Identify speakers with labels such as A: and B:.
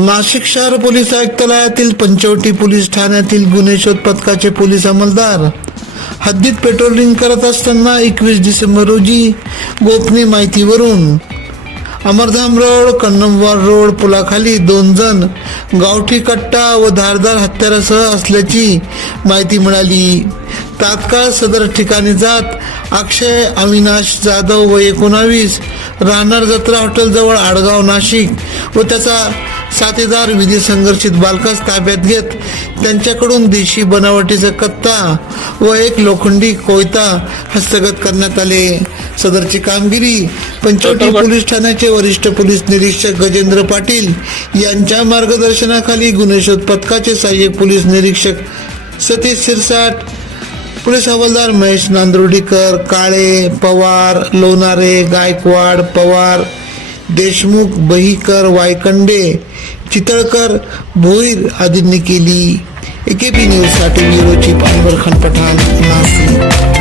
A: नाशिक शहर police आयुक्तालयातील Panchavati police ठाण्यातील गुन्हे शोध पथकाचे पोलीस अंमलदार हद्दीत पेट्रोलिंग करत असताना एकवीस डिसेंबर रोजी गोपनीय माहितीवरून अमरधाम रोड कन्नमवार रोड पुलाखाली दोन जण गावठी कट्टा व धारदार हत्यारासह असल्याची माहिती मिळाली. तात्काळ सदर ठिकाणी जात अक्षय अविनाश जाधव व एकोणावीस राहणार जत्रा हॉटेलजवळ आडगाव नाशिक व त्याचा साथीदार विधी संघर्षित बालकास ताब्यात घेत त्यांच्याकडून देशी बनावटीचा कत्ता व एक लोखंडी कोयता हस्तगत करण्यात आले. सदरची कामगिरी पंचवटी पोलीस ठाण्याचे वरिष्ठ पोलीस निरीक्षक गजेंद्र पाटील यांच्या मार्गदर्शनाखाली गुन्हे शोध पथकाचे सहाय्यक पोलीस निरीक्षक सतीश शिरसाट पोलीस हवालदार महेश नांदुर्डीकर काळे पवार लोणारे गायकवाड पवार देशमुख बहीकर वायकंडे चितळकर भोईर आदींनी केली. एकेपी न्यूजसाठी ब्युरो चीफ अनवर खान पठाण नाशिक